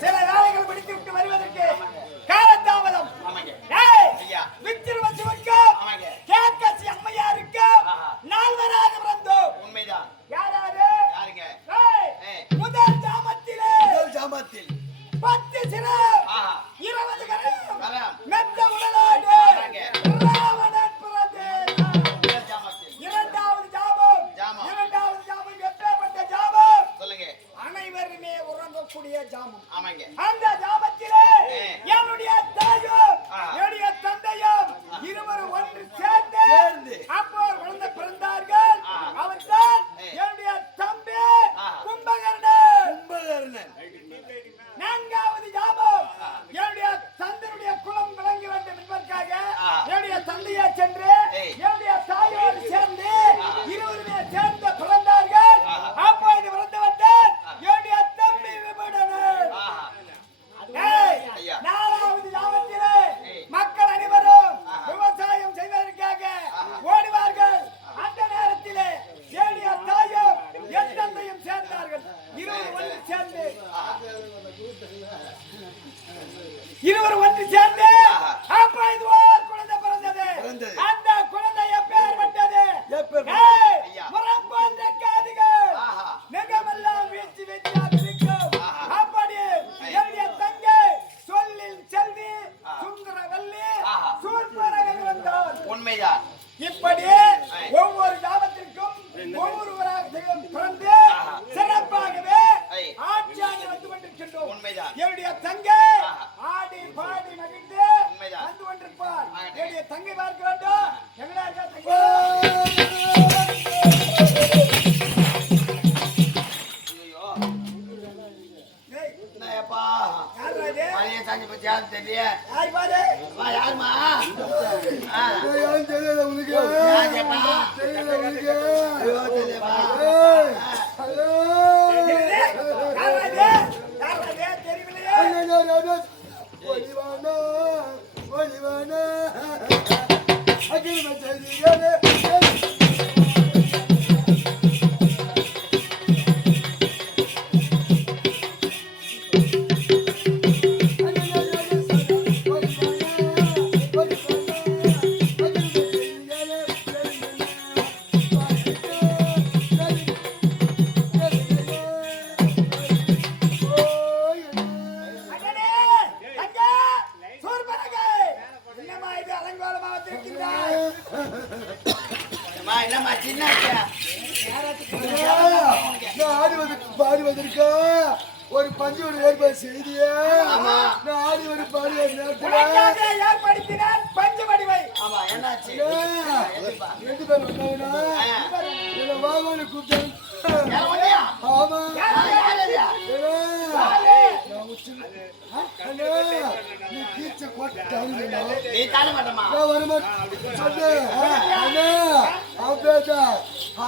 சில வேலைகள் முடித்து விட்டு வருவதற்கு காலதாமதம் வித்திருவசிவுக்கு கேட்கசி அம்மையாருக்கு நால்வராக பிறந்தோம் உண்மைதான் யாராரு யாருங்க முதல் ஜாமத்திலே முதல் ஜாமத்தில் பத்து சிறு இருபது கரம். மெத்த உடலாடு But. ஒளிவானா ஒளிவானா. அகில் மச்சரிகளே வந்திருக்கா? ஒரு பஞ்சோடு ஏற்பாடு செய்தியே. நாடு ஒரு பாடிய ஏற்படுத்தினார் பஞ்சு வடிவை. ஆமா என்னாச்சு? ரெண்டு பேர் வந்தாங்கன்னா வாகனு கூப்பிட்டேன். ஆமா. நீ தீர்ச்ச கொட்டாங்க வரமாட்டேன்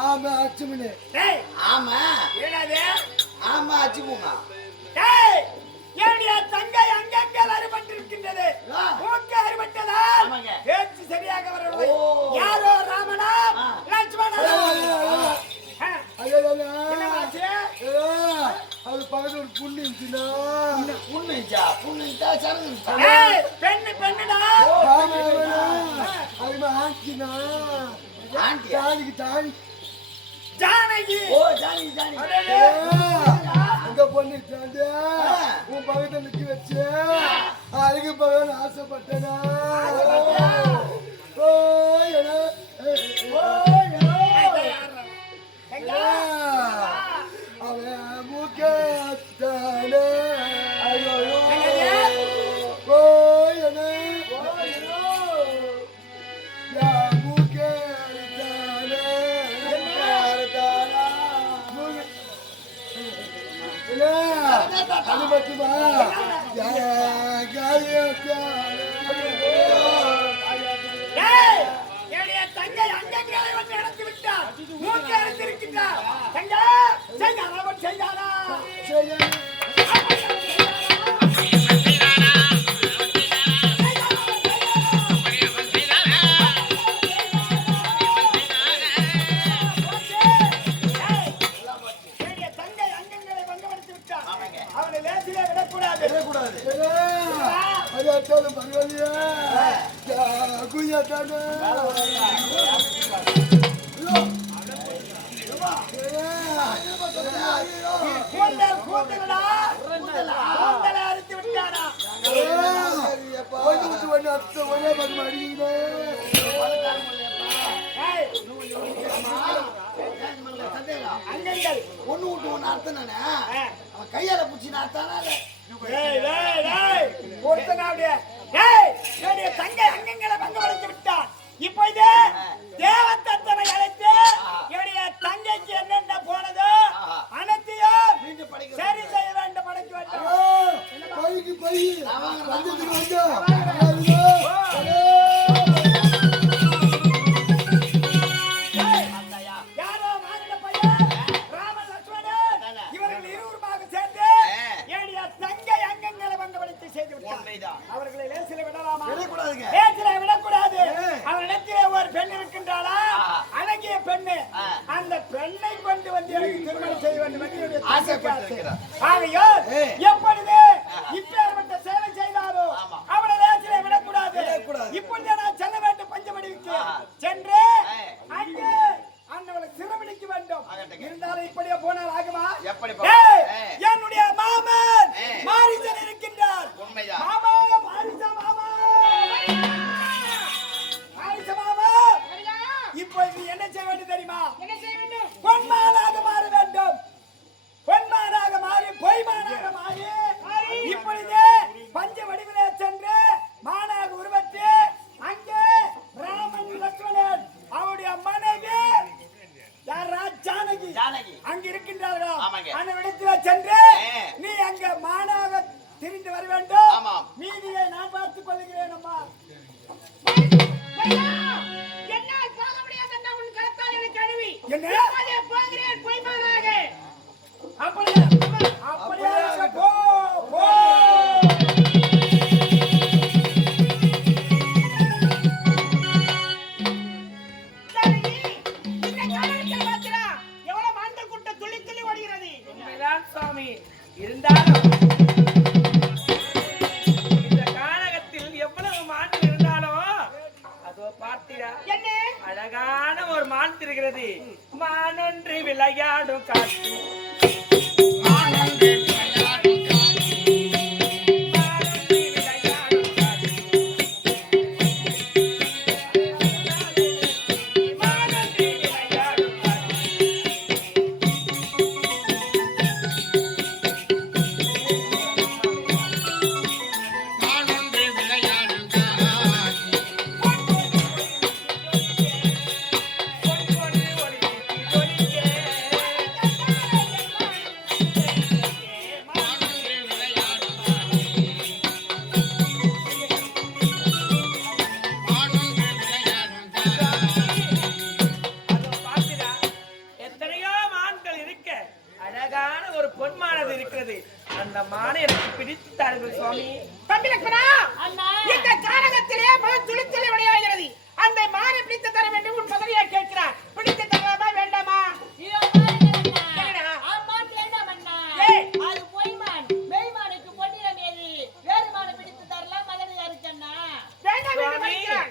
ஆமா அச்சுமணி ஆமா. ஆமா அச்சுமுமா என்னுடைய தங்கை அங்கங்கே அறுபட்டிருக்கின்றது மூக்கு அறுபட்டதால் பேச்சு சரியாக வரவில்லை. யாரோ ராமனா? லட்சுமணா அது பக்கத்துல ஒரு புண்ணு இருந்துச்சுடா. புண்ணு பெண்ணு பெண்ணுடா. அது ஆண்டினா ஆண்டி தாலிக்கு தாலி. ஜானகி. ஓ ஜானகி ஜானகி. இந்த பொண்ணு உன் பக்கத்தை நிக்க வச்சு. அழகு பகவான் ஆசைப்பட்டதா ஓ ஓ அநியாயம் வந்து நடந்து விட்டார். மூச்சு அடைந்திருக்கின்றார் ஒண்ணு விட்டு ஒண்ணு அர்த்தம் நானே அவன் கையால பிடிச்சி நான் அர்த்தானா அப்படியே. என்னுடைய தங்கை அங்கங்களை பங்கப்படுத்தி விட்டான். இப்போது தேவதத்தனை அழைத்து என்னுடைய தங்கைக்கு என்னென்ன போனதோ அனைத்தையும் சரி செய்ய வேண்டும் படைக்க வேண்டும். அழகான ஒரு மான் இருக்கிறது மானொன்றி விளையாடும் காற்று சொல்லுங்கள் சுவாமி. தம்பி லக்ஷ்மணா. இந்த காரகத்திலே மகன் துளித்துளி விளையாடுகிறது அந்த மானை பிடித்து தர வேண்டும் உன் மகனையா கேட்கிறார். பிடித்து தரலாமா வேண்டாமா? மானை பிடித்து.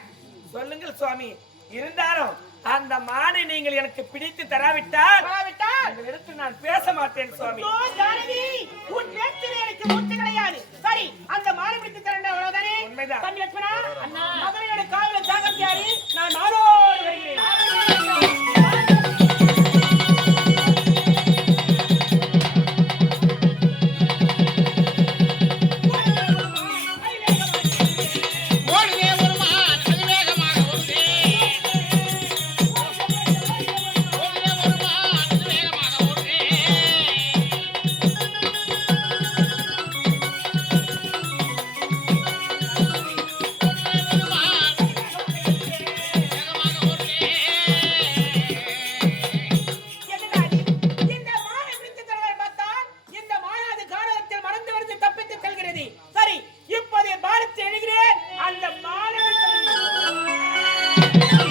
சொல்லுங்கள் சுவாமி. இருந்தாலும் அந்த மானை நீங்கள் எனக்கு பிடித்து தராவிட்டால் உங்களிடத்தில் நான் பேச மாட்டேன் சுவாமி ஜானகி, உன் பேச்சிலே எனக்கு மூச்சு கிடையாது. சரி, அந்த மாலை பிடித்து தரேன் அவ்வளவுதானே? உண்மைதான். லட்சுமணா, அண்ணா. மதுரையோட காவல ஜாகிரதையாரு, நான் நாளோடு வருகிறேன். Yeah.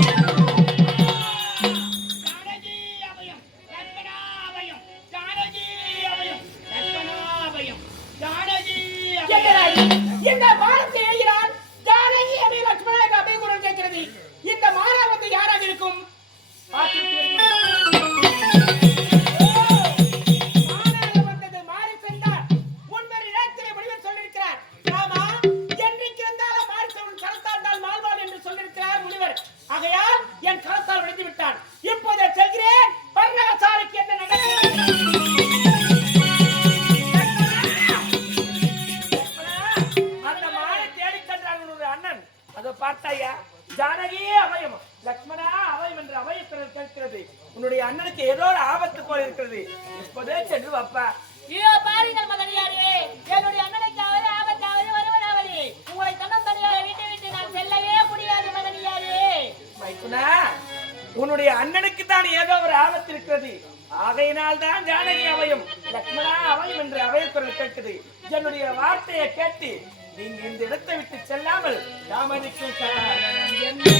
கேட்கிறது உன்னுடைய அண்ணனுக்கு ஏதோ ஒரு ஆபத்து போல இருக்கிறது இப்போதே சென்று வப்பா இதோ பாருங்கள் மதனியாரே. என்னுடைய அண்ணனுக்காவது ஆபத்தாவது வருவதாவது. உங்களை தன்னந்தனியாக விட்டு விட்டு நான் செல்லவே முடியாது மதனியாரே. மைத்துனா உன்னுடைய அண்ணனுக்கு தான் ஏதோ ஒரு ஆபத்து இருக்கிறது ஆகையினால் தான் ஜானகி அபயம் லக்ஷ்மணா அபயம் என்று அபயக்குரல் கேட்குது என்னுடைய வார்த்தையை கேட்டு நீங்க இந்த இடத்தை விட்டு செல்லாமல் தாமதிக்கும்